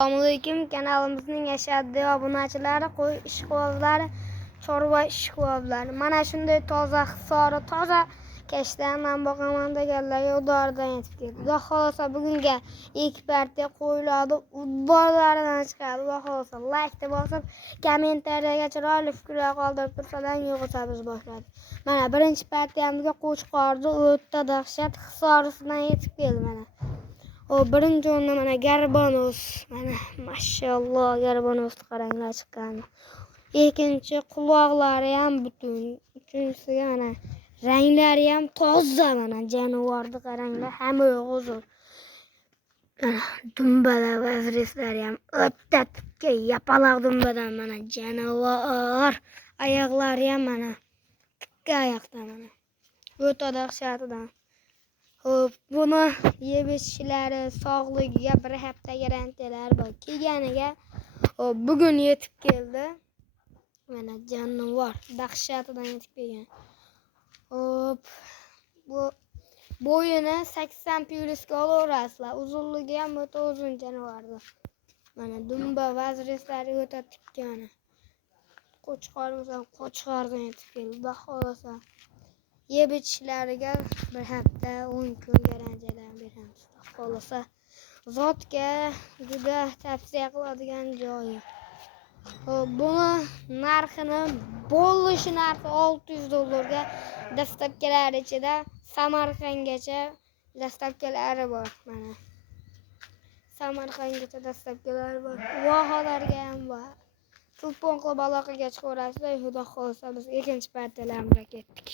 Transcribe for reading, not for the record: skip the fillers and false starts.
Assalomualaikum, kanalimizning yashaddiy obunachilari, qo'y ishqibozlari, chorva ishqibozlari. Mana shunday toza hisori, toza kashtan men boqaman deganlarga udoridan yetib keldi. Xudo xolosa bugunga ikki partiya qo'yiladi, udborlaridan chiqadi. Xudo xolosa like bosib, kommentariyaga chiroyli fikrlar qoldirib tursalar, yo'qsa biz boshladi. Mana birinchi partiyamizga Qo'chqorni o'ta dahshat hisorisidan yetib keldi mana. O birinchi o'rinda mana Garbanos, mana mashalloh Garbanosni qaranglar chiqqan. Ikkinchi quloqlari ham butun. Uchinchisiga mana ranglari ham toza, mana jonivorni qaranglar, hamma huzur. Dumbalar va azrislari ham o'ta tikka yapaloq dumbadan mana jonivor. Oyoqlari ham mana tikka oyoqdan mana. O'ta dahshatidan. Xo'p, buni yeb ichishlari sog'ligiga bir hafta garantiyalar bor. Kelganiga bugun yetib keldi. Mana jonivor dahshatidan yetib kelgan. Xo'p, bu bo'yini 80 plyusga olaverasizlar. Uzunligi ham o'ta uzun jonivordi. Mana dumba vazrislari o'ta tikka mana. Qo'chqorimiz ham Qo'chqordan yetib keldi. Xudo xolosa yeb ichishlariga bir hafta 10 kun garantiyalar beramiz. Xolosa zotga juda tavsiya qiladigan joyi. Buni narxini bo'lishi narxi $600 dastavkalar ichida Samarqandgacha dastavkalari bor mana. Samarqandgacha dastavkalari bor. Vohalarga ham bor. Telefon qilib aloqaga chiqaverasizlar. Xudo xolosa biz ikkinchi partiyalarga ketdik.